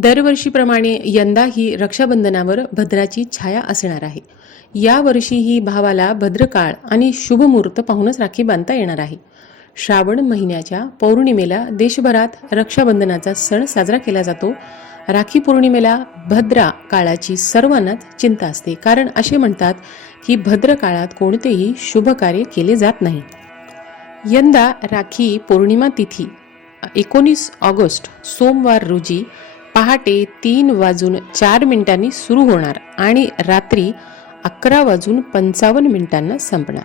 दरवर्षीप्रमाणे यंदाही रक्षाबंधनावर भद्राची छाया असणार आहे. यावर्षीही भावाला भद्रकाळ आणि शुभमुहूर्त पाहूनच राखी बांधता येणार आहे. श्रावण महिन्याच्या पौर्णिमेला देशभरात रक्षाबंधनाचा सण साजरा केला जातो. राखी पौर्णिमेला भद्रा काळाची सर्वांनाच चिंता असते. कारण असे म्हणतात की भद्र काळात कोणतेही शुभ कार्य केले जात नाही. यंदा राखी पौर्णिमा तिथी एकोणीस ऑगस्ट सोमवार रोजी पहाटे तीन वाजून चार मिनिटांनी सुरू होणार आणि रात्री अकरा वाजून पंचावन्न मिनिटांना संपणार.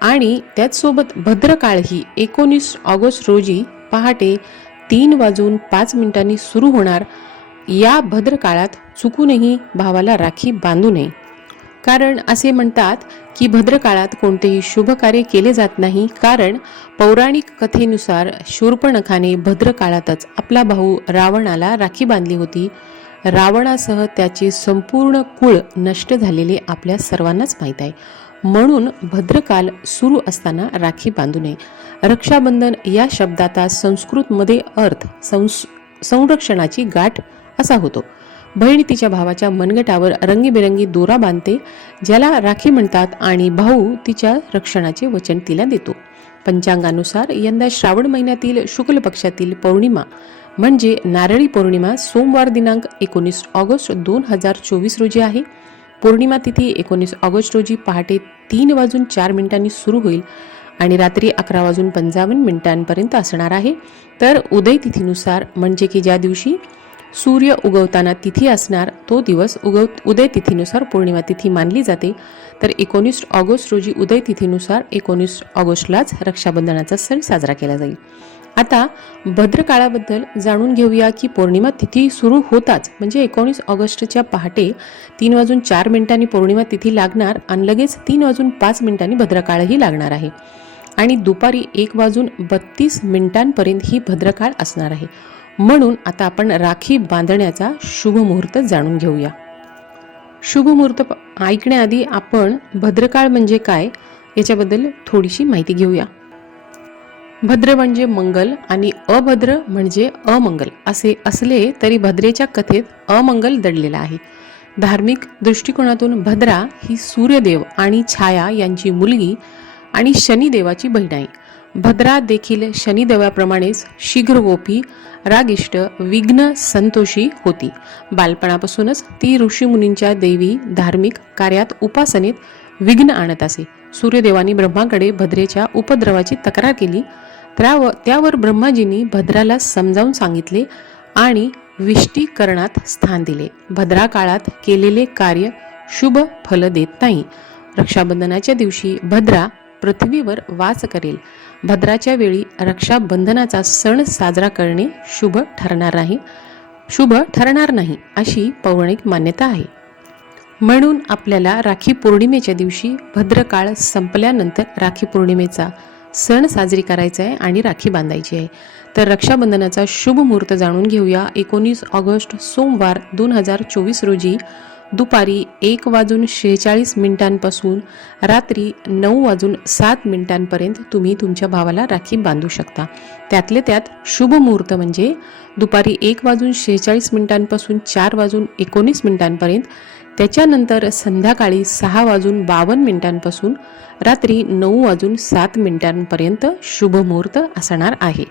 आणि त्याचसोबत भद्रकाळही एकोणीस ऑगस्ट रोजी पहाटे तीन वाजून पाच मिनिटांनी सुरू होणार. या भद्रकाळात चुकूनही भावाला राखी बांधू नये. कारण असे म्हणतात की भद्रकाळात कोणतेही शुभ कार्य केले जात नाही. कारण पौराणिक कथेनुसार शूर्पणखाने भद्रकाळातच आपला भाऊ रावणाला राखी बांधली होती. रावणासह त्याचे संपूर्ण कुळ नष्ट झालेले आपल्या सर्वांनाच माहीत आहे. म्हणून भद्रकाल सुरू असताना राखी बांधू नये. रक्षाबंधन या शब्दाचा संस्कृतमध्ये अर्थ संस संरक्षणाची गाठ असा होतो. बहीण तिच्या भावाच्या मनगटावर रंगीबेरंगी दोरा बांधते ज्याला राखी म्हणतात आणि भाऊ तिच्या रक्षणाचे वचन तिला देतो. पंचांगानुसार यंदा श्रावण महिन्यातील शुक्ल पक्षातील पौर्णिमा म्हणजे नारळी पौर्णिमा सोमवार दिनांक एकोणीस ऑगस्ट दोन हजार चोवीस रोजी आहे. पौर्णिमा तिथी एकोणीस ऑगस्ट रोजी पहाटे तीन वाजून चार मिनिटांनी सुरू होईल आणि रात्री अकरा वाजून पंचावन्न मिनिटांपर्यंत असणार आहे. तर उदय तिथीनुसार म्हणजे की ज्या दिवशी सूर्य उगवताना तिथी असणार तो दिवस उगव उदय तिथीनुसार पौर्णिमा तिथी मानली जाते. तर एकोणीस ऑगस्ट रोजी उदय तिथीनुसार एकोणीस ऑगस्टलाच रक्षाबंधनाचा सण साजरा केला जाईल. आता भद्रकाळाबद्दल जाणून घेऊया की पौर्णिमा तिथी सुरू होताच म्हणजे एकोणीस ऑगस्टच्या पहाटे तीन वाजून चार मिनिटांनी पौर्णिमा तिथी लागणार आणि लगेच तीन वाजून पाच मिनिटांनी भद्रकाळही लागणार आहे. आणि दुपारी एक वाजून बत्तीस मिनिटांपर्यंत ही भद्रकाळ असणार आहे. म्हणून आता आपण राखी बांधण्याचा शुभ मुहूर्त जाणून घेऊया. शुभ मुहूर्त ऐकण्याआधी आपण भद्रकाळ म्हणजे काय याच्याबद्दल थोडीशी माहिती घेऊया. भद्र म्हणजे मंगल आणि अभद्र म्हणजे अमंगल असे असले तरी भद्रेच्या कथेत अमंगल दडलेला आहे. धार्मिक दृष्टिकोनातून भद्रा ही सूर्यदेव आणि छाया यांची मुलगी आणि शनिदेवाची बहीण आहे. भद्रा देखील शनिदेवाप्रमाणेच शीघ्रगोपी रागिष्ट विघ्न संतोषी होती. बालपणापासूनच ती ऋषीमुनींच्या देवी धार्मिक कार्यात उपासनेत विघ्न आणत असे. सूर्यदेवानी ब्रह्माकडे भद्रेच्या उपद्रवाची तक्रार केली. त्याव त्यावर ब्रह्माजींनी भद्राला समजावून सांगितले आणि विष्टीकरणात स्थान दिले. भद्रा काळात केलेले कार्य शुभ फल देत नाही. रक्षाबंधनाच्या दिवशी भद्रा पृथ्वीवर वास करेल. भद्राच्या वेळी रक्षाबंधनाचा सण साजरा करणे शुभ ठरणार नाही. शुभ ठरणार नाही अशी पौराणिक मान्यता आहे. म्हणून आपल्याला राखी पौर्णिमेच्या दिवशी भद्रकाळ संपल्यानंतर राखी पौर्णिमेचा सण साजरी करायचा आहे आणि राखी बांधायची आहे. तर रक्षाबंधनाचा शुभ मुहूर्त जाणून घेऊया. एकोणीस ऑगस्ट सोमवार दोन हजार चोवीस रोजी दुपारी एक वाजून शेहेचाळीस मिनिटांपासून रात्री नऊ वाजून सात मिनिटांपर्यंत तुम्ही तुमच्या भावाला राखी बांधू शकता. त्यातले त्यात शुभ मुहूर्त म्हणजे दुपारी एक वाजून शेहेचाळीस मिनिटांपासून चार वाजून एकोणीस मिनिटांपर्यंत त्याच्यानंतर संध्याकाळी सहा वाजून बावन्न मिनिटांपासून रात्री नऊ वाजून सात मिनिटांपर्यंत शुभ मुहूर्त असणार आहे.